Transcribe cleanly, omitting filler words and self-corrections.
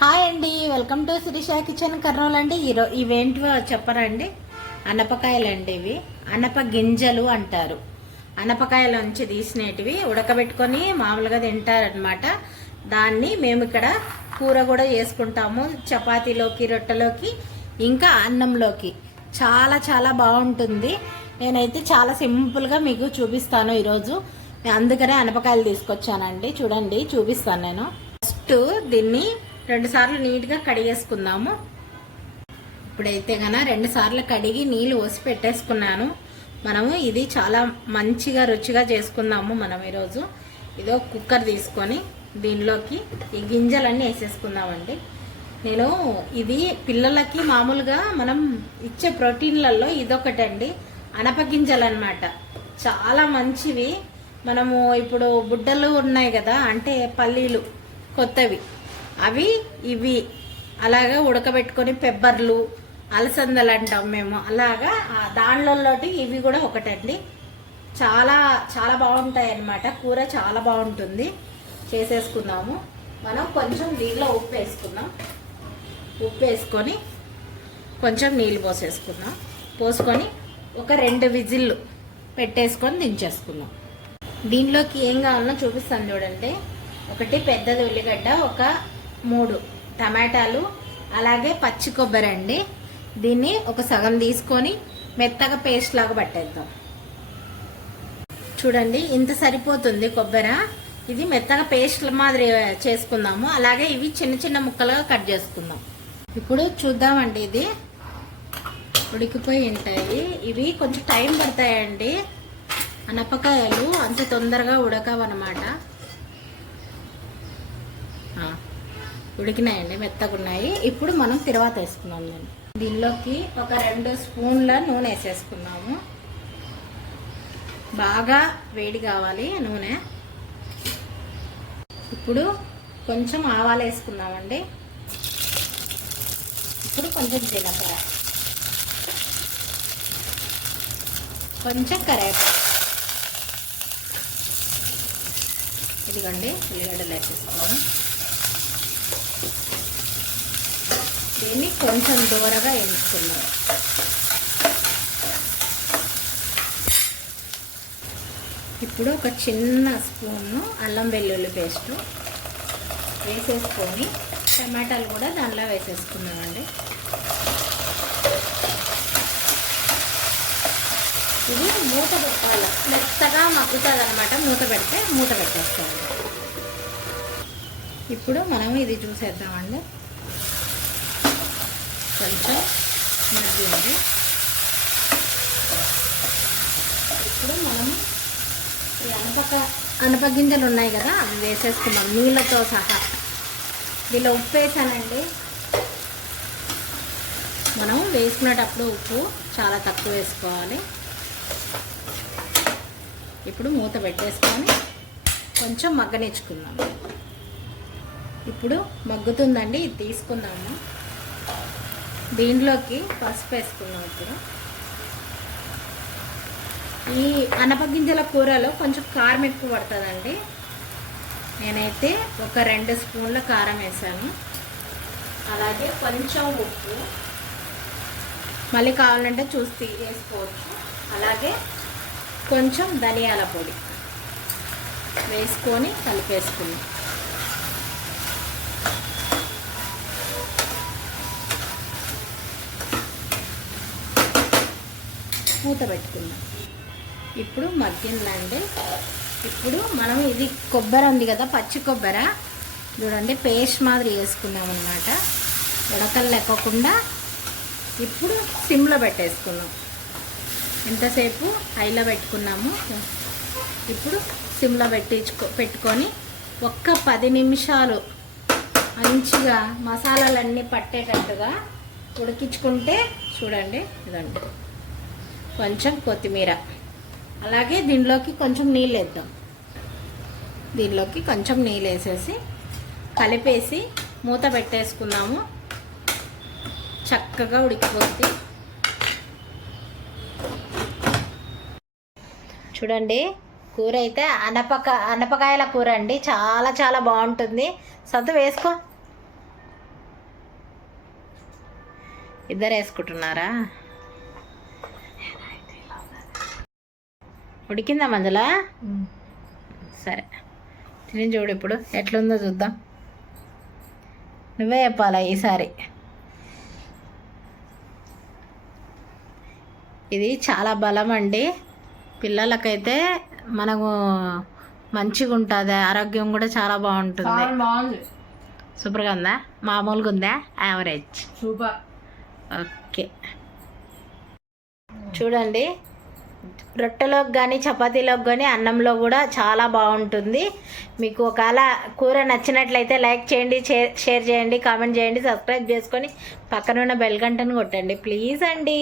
Hi అండి, welcome to Sirisha kitchen Kurnool అండి. ఇవేంటివో చెప్పరండి. అనపకాయలండి. ఇవి అనప గింజలు అంటారు. అనపకాయల నుంచి తీసినటివి ఉడకబెట్టుకొని మామూలుగా తింటారనమాట. దాన్ని మేము ఇక్కడ కూర కూడా చేసుకుంటాము, చపాతీలోకి, రొట్టెలోకి, ఇంకా అన్నంలోకి. చాలా చాలా బాగుంటుంది. నేనైతే చాలా సింపుల్గా మీకు చూపిస్తాను ఈరోజు. అందుకనే అనపకాయలు తీసుకొచ్చానండి. చూడండి, చూపిస్తాను నేను. ఫస్ట్ దీన్ని 2 సార్లు నీట్గా కడిగేసుకుందాము. ఇప్పుడైతే కన్నా 2 సార్లు కడిగి నీళ్ళు పోసి పెట్టేసుకున్నాను. మనము ఇది చాలా మంచిగా రుచిగా చేసుకుందాము. మనం ఈరోజు ఇదో కుక్కర్ తీసుకొని దీనిలోకి ఈ గింజలన్నీ వేసేసుకుందామండి. నేను ఇది పిల్లలకి మామూలుగా మనం ఇచ్చే ప్రోటీన్లలో ఇదొకటండి. అనప గింజలు అన్నమాట. చాలా మంచివి. మనము ఇప్పుడు బుడ్డలు ఉన్నాయి కదా, అంటే పల్లీలు కొత్తవి, అవి ఇవి అలాగా ఉడకబెట్టుకొని పెబ్బర్లు, అలసందలు అంటాం మేము, అలాగా దానిలోటి ఇవి కూడా ఒకటండి. చాలా చాలా బాగుంటాయి అన్నమాట. కూర చాలా బాగుంటుంది. చేసేసుకుందాము. మనం కొంచెం నీళ్ళలో ఉప్పు వేసుకుందాం. ఉప్పు వేసుకొని కొంచెం నీళ్ళు పోసేసుకుందాం. పోసుకొని ఒక 2 విజిల్లు పెట్టేసుకొని దించేసుకుందాం. దీనిలోకి ఏం కావాలన్నా చూపిస్తాను చూడండి. ఒకటి పెద్దది ఉల్లిగడ్డ, ఒక 3 టమాటాలు, అలాగే పచ్చి కొబ్బరి అండి. దీన్ని ఒక సగం తీసుకొని మెత్తగా పేస్ట్ లాగా పట్టేద్దాం. చూడండి, ఇంత సరిపోతుంది కొబ్బరి. ఇది మెత్తగా పేస్ట్ మాదిరి చేసుకుందాము. అలాగే ఇవి చిన్న చిన్న ముక్కలుగా కట్ చేసుకుందాం. ఇప్పుడు చూద్దామండి. ఇది ఉడికిపోయి ఉంటాయి. ఇవి కొంచెం టైం పడతాయండి. అనపకాయలు అంత తొందరగా ఉడకవన్నమాట. ఉడికినాయండి, మెత్తగా ఉన్నాయి. ఇప్పుడు మనం తిరువాత వేసుకున్నాం. దీనిలోకి ఒక 2 స్పూన్ల నూనె వేసేసుకున్నాము. బాగా వేడి కావాలి నూనె. ఇప్పుడు కొంచెం ఆవాలు వేసుకున్నామండి. ఇప్పుడు కొంచెం జీలకర్ర, కొంచెం కరివేపాకు, ఇదిగోండి ఉల్లిగడ్డలు వేసేసుకోవాలి. దీన్ని కొంచెం దూరగా వేయించుకున్నాం. ఇప్పుడు ఒక చిన్న స్పూను అల్లం వెల్లుల్లి పేస్టు వేసేసుకొని టమాటాలు కూడా దానిలో వేసేసుకున్నామండి. ఇది మూత పెట్టాలి, మెత్తగా మగ్గుతుంది అనమాట. మూత పెట్టేసుకోవాలి. ఇప్పుడు మనం ఇది చూసేద్దామండి. కొంచెం మగ్గింది. ఇప్పుడు మనం ఈ అనప గింజలు ఉన్నాయి కదా, అవి వేసేసుకున్నాం నీళ్ళతో సహా. దీనిలో ఉప్పు వేసానండి. మనం వేసుకునేటప్పుడు ఉప్పు చాలా తక్కువ వేసుకోవాలి. ఇప్పుడు మూత పెట్టేసుకొని కొంచెం మగ్గనిచ్చుకుందాం. ఇప్పుడు మగ్గుతుందండి, ఇది తీసుకుందాము. దీంట్లోకి పసుపు వేసుకున్నాం. ఇప్పుడు ఈ అనపగింజల కూరలో కొంచెం కారం ఎక్కువ పడుతుందండి. నేనైతే ఒక 2 స్పూన్ల కారం వేసాను. అలాగే కొంచెం ఉప్పు, మళ్ళీ కావాలంటే చూసి వేసుకోవచ్చు. అలాగే కొంచెం ధనియాల పొడి వేసుకొని కలిపేసుకున్నాం. మూత పెట్టుకుందాం. ఇప్పుడు మగ్గిందండి. ఇప్పుడు మనం ఇది కొబ్బరి ఉంది కదా, పచ్చి కొబ్బరి చూడండి, పేస్ట్ మాదిరి వేసుకున్నాం అన్నమాట, ఉడకలు లేకుండా. ఇప్పుడు సిమ్లో పెట్టేసుకున్నాం. ఎంతసేపు హైలో పెట్టుకున్నాము. ఇప్పుడు సిమ్లో పెట్టుకొని ఒక్క 10 నిమిషాలు మంచిగా మసాలాలన్నీ పట్టేటట్టుగా ఉడికించుకుంటే, చూడండి ఇదండి, కొంచెం కొత్తిమీర, అలాగే దీనిలోకి కొంచెం నీళ్ళు వేద్దాం. దీనిలోకి కొంచెం నీళ్ళు వేసేసి కలిపేసి మూత పెట్టేసుకుందాము. చక్కగా ఉడికిపోతుంది. చూడండి, కూర అయితే అనపకాయల కూర అండి. చాలా చాలా బాగుంటుంది. సత్తు వేసుకో. ఇద్దరు వేసుకుంటున్నారా? ఉడికిందా మంజుల? సరే తిని చూడు ఇప్పుడు ఎట్లుందో చూద్దాం. నువ్వే చెప్పాలా ఈసారి. ఇది చాలా బలం అండి, పిల్లలకైతే మనకు మంచిగా ఉంటుంది, ఆరోగ్యం కూడా చాలా బాగుంటుంది. సూపర్గా ఉందా? మామూలుగా ఉందా? యావరేజ్? సూపర్. ఓకే చూడండి, రొట్టెలోకి కానీ చపాతీలోకి కానీ అన్నంలో కూడా చాలా బాగుంటుంది. మీకు ఒకవేళ కూర నచ్చినట్లయితే లైక్ చేయండి, షేర్ చేయండి, కామెంట్ చేయండి, సబ్స్క్రైబ్ చేసుకొని పక్కనున్న బెల్ గంటను కొట్టండి ప్లీజ్ అండి.